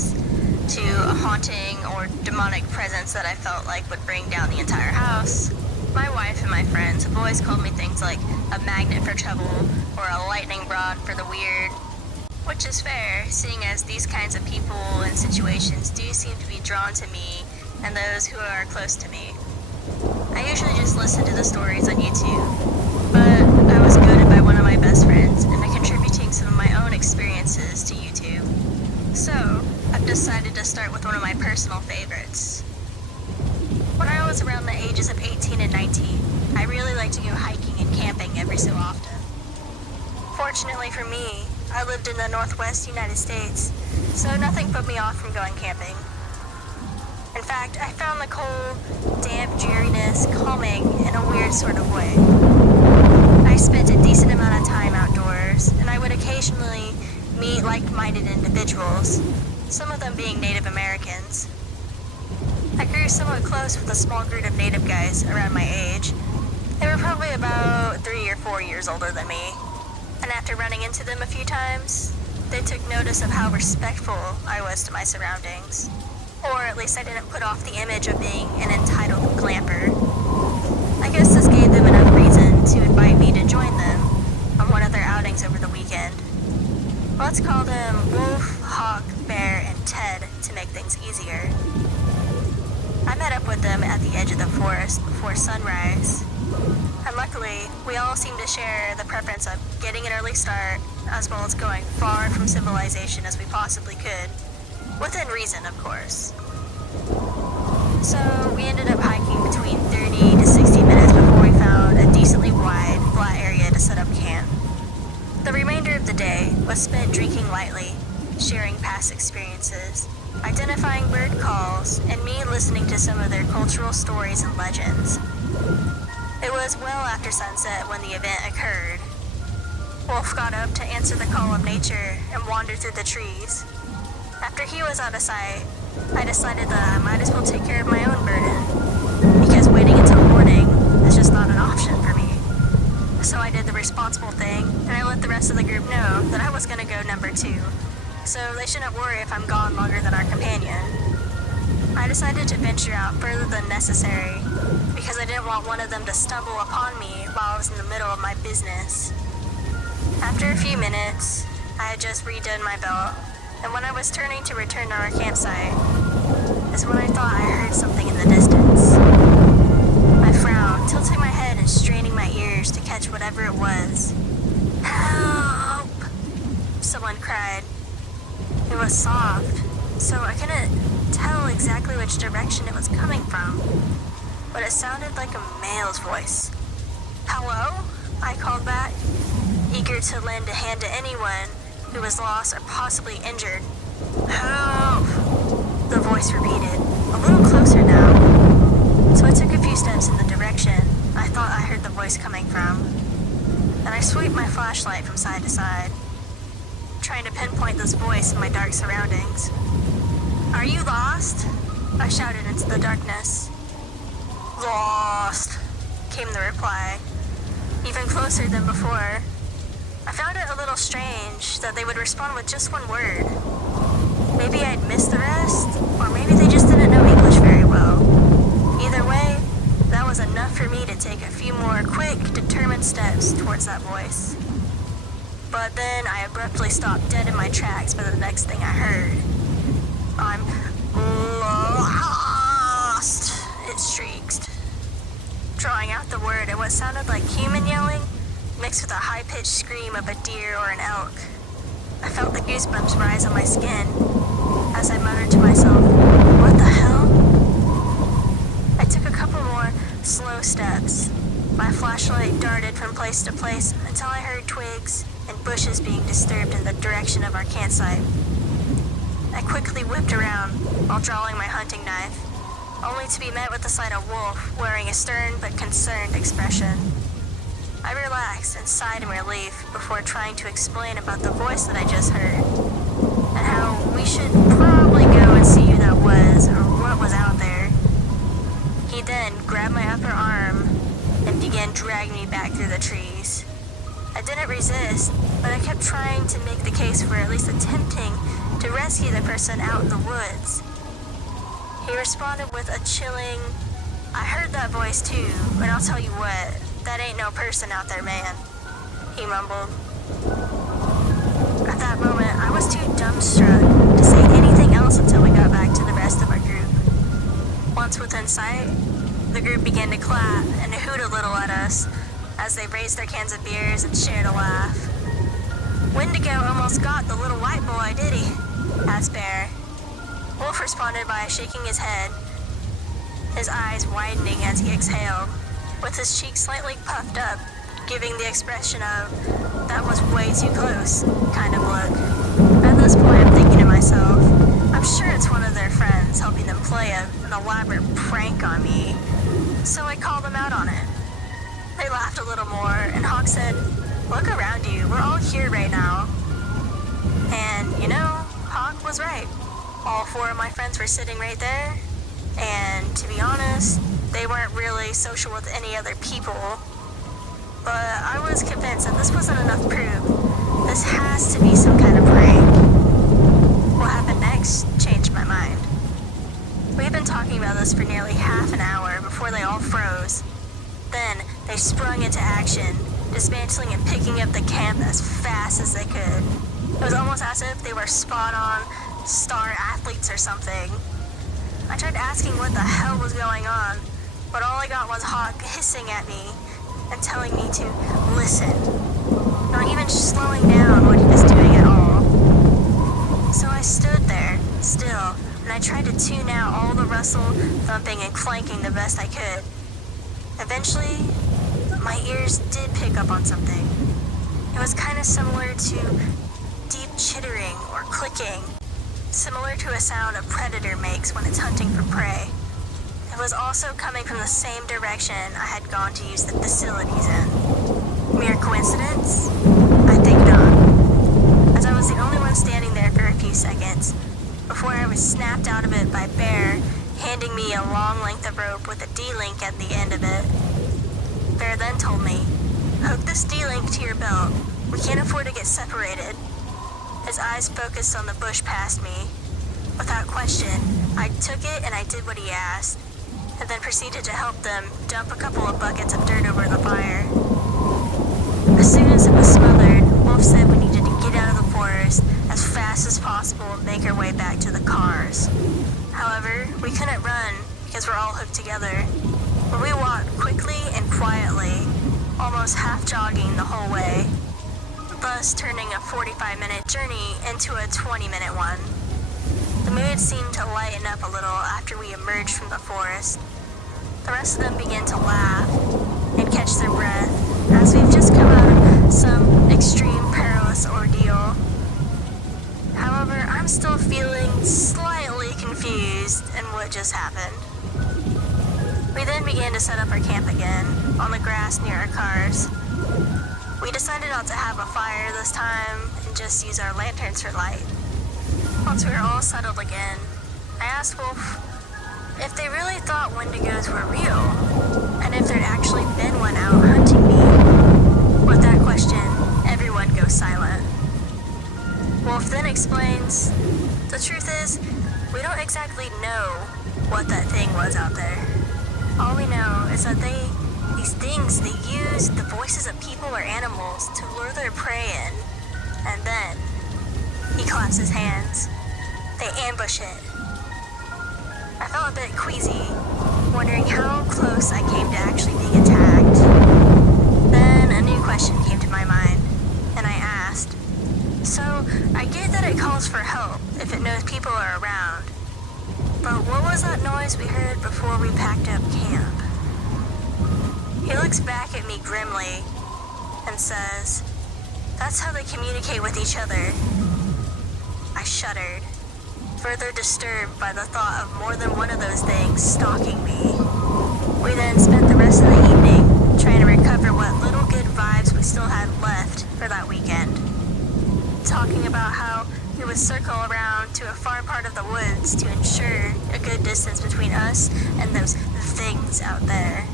ghosts to a haunting or demonic presence that I felt like would bring down the entire house. My wife and my friends have always called me things like a magnet for trouble or a lightning rod for the weird, which is fair, seeing as these kinds of people and situations do seem to be drawn to me and those who are close to me. I usually just listen to the stories on YouTube, but I was goaded by one of my best friends into contributing some of my own experiences to YouTube. So, I've decided to start with one of my personal favorites. When I was around the ages of 18 and 19, I really liked to go hiking and camping every so often. Fortunately for me, I lived in the Northwest United States, so nothing put me off from going camping. In fact, I found the cold, damp dreariness calming in a weird sort of way. I spent a decent amount of time outdoors, and I would occasionally meet like-minded individuals, some of them being Native Americans. I grew somewhat close with a small group of Native guys around my age. They were probably about 3 or 4 years older than me, and after running into them a few times, they took notice of how respectful I was to my surroundings. Or at least I didn't put off the image of being an entitled glamper. I guess this gave them enough reason to invite me to join them on one of their outings over the weekend. Let's call them Wolf, Hawk, Bear, and Ted to make things easier. I met up with them at the edge of the forest before sunrise. And luckily, we all seemed to share the preference of getting an early start, as well as going far from civilization as we possibly could. Within reason, of course. So, we ended up hiking between 30 to 60 minutes before we found a decently wide, flat area to set up camp. The remainder of the day was spent drinking lightly, sharing past experiences, identifying bird calls, and me listening to some of their cultural stories and legends. It was well after sunset when the event occurred. Wolf got up to answer the call of nature and wandered through the trees. After he was out of sight, I decided that I might as well take care of my own burden, because waiting until morning is just not an option for me. So I did the responsible thing, and I let the rest of the group know that I was going to go number 2, so they shouldn't worry if I'm gone longer than our companion. I decided to venture out further than necessary, because I didn't want one of them to stumble upon me while I was in the middle of my business. After a few minutes, I had just redone my belt, and when I was turning to return to our campsite, is when I thought I heard something in the distance. I frowned, tilting my head and straining my ears to catch whatever it was. "Help!" someone cried. It was soft, so I couldn't tell exactly which direction it was coming from, but it sounded like a male's voice. "Hello?" I called back, eager to lend a hand to anyone who was lost or possibly injured. "Help!" the voice repeated, a little closer now. So I took a few steps in the direction I thought I heard the voice coming from, and I swept my flashlight from side to side, trying to pinpoint this voice in my dark surroundings. "Are you lost?" I shouted into the darkness. "Lost," came the reply, even closer than before. I found it a little strange that they would respond with just one word. Maybe I'd missed the rest, or maybe they just didn't know English very well. Either way, that was enough for me to take a few more quick, determined steps towards that voice. But then I abruptly stopped dead in my tracks by the next thing I heard. "I'm lost," it shrieked, drawing out the word in what sounded like human yelling, mixed with a high-pitched scream of a deer or an elk. I felt the goosebumps rise on my skin as I muttered to myself, "What the hell?" I took a couple more slow steps. My flashlight darted from place to place until I heard twigs and bushes being disturbed in the direction of our campsite. I quickly whipped around while drawing my hunting knife, only to be met with the sight of Wolf wearing a stern but concerned expression. I relaxed and sighed in relief before trying to explain about the voice that I just heard, and how we should probably go and see who that was or what was out there. He then grabbed my upper arm and began dragging me back through the trees. I didn't resist, but I kept trying to make the case for at least attempting to rescue the person out in the woods. He responded with a chilling, "I heard that voice too, and I'll tell you what, that ain't no person out there, man," he mumbled. At that moment, I was too dumbstruck to say anything else until we got back to the rest of our group. Once within sight, the group began to clap and to hoot a little at us as they raised their cans of beers and shared a laugh. "Wendigo almost got the little white boy, did he?" asked Bear. Wolf responded by shaking his head, his eyes widening as he exhaled, with his cheeks slightly puffed up, giving the expression of, "that was way too close" kind of look. At this point, I'm thinking to myself, I'm sure it's one of their friends helping them play an elaborate prank on me, so I called them out on it. They laughed a little more, and Hawk said, "Look around you, we're all here right now." And, you know, Hawk was right. All four of my friends were sitting right there, and to be honest, they weren't really social with any other people. But I was convinced that this wasn't enough proof. This has to be some kind of prank. What happened next changed my mind. We had been talking about this for nearly half an hour before they all froze. Then they sprung into action, dismantling and picking up the camp as fast as they could. It was almost as if they were spot-on star athletes or something. I tried asking what the hell was going on, but all I got was Hawk hissing at me and telling me to listen, not even slowing down what he was doing at all. So I stood there, still, and I tried to tune out all the rustle, thumping, and clanking the best I could. Eventually, my ears did pick up on something. It was kind of similar to deep chittering or clicking, similar to a sound a predator makes when it's hunting for prey. It was also coming from the same direction I had gone to use the facilities in. Mere coincidence? I think not, as I was the only one standing there for a few seconds, before I was snapped out of it by Bear handing me a long length of rope with a D-link at the end of it. Bear then told me, "Hook this D-link to your belt. We can't afford to get separated." His eyes focused on the bush past me. Without question, I took it and I did what he asked, and then proceeded to help them dump a couple of buckets of dirt over the fire. As soon as it was smothered, Wolf said we needed to get out of the forest as fast as possible and make our way back to the cars. However, we couldn't run because we're all hooked together, but we walked quickly and quietly, almost half jogging the whole way, thus turning a 45-minute journey into a 20-minute one. The mood seemed to lighten up a little after we emerged from the forest. The rest of them began to laugh and catch their breath as we've just come out of some extreme perilous ordeal. However, I'm still feeling slightly confused in what just happened. We then began to set up our camp again, on the grass near our cars. We decided not to have a fire this time and just use our lanterns for light. Once we were all settled again, I asked Wolf if they really thought Wendigos were real, and if there'd actually been one out hunting me. With that question, everyone goes silent. Wolf then explains, "The truth is, we don't exactly know what that thing was out there. All we know is that these things, they use the voices of people or animals to lure their prey in, and then," he claps his hands, "they ambush it." I felt a bit queasy, wondering how close I came to actually being attacked. Then a new question came to my mind, and I asked, "So, I get that it calls for help if it knows people are around, but what was that noise we heard before we packed up camp?" He looks back at me grimly and says, "That's how they communicate with each other." I shuddered, further disturbed by the thought of more than one of those things stalking me. We then spent the rest of the evening trying to recover what little good vibes we still had left for that weekend, talking about how we would circle around to a far part of the woods to ensure a good distance between us and those things out there.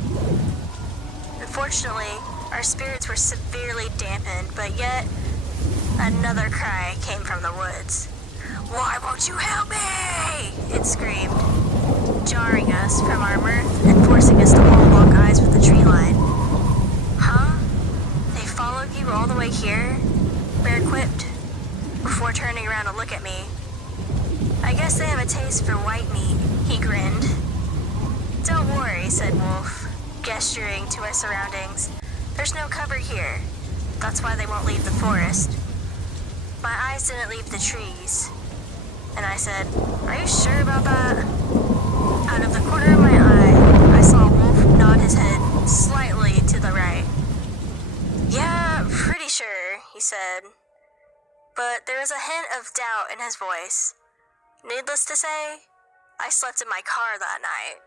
Unfortunately, our spirits were severely dampened, but yet another cry came from the woods. "Why won't you help me?" it screamed, jarring us from our mirth and forcing us to all lock eyes with the tree line. "Huh? They followed you all the way here?" Bear quipped, before turning around to look at me. "I guess they have a taste for white meat," he grinned. "Don't worry," said Wolf, gesturing to our surroundings. "There's no cover here. That's why they won't leave the forest." My eyes didn't leave the trees, and I said, "Are you sure about that?" Out of the corner of my eye, I saw Wolf nod his head slightly to the right. "Yeah, pretty sure," he said. But there was a hint of doubt in his voice. Needless to say, I slept in my car that night.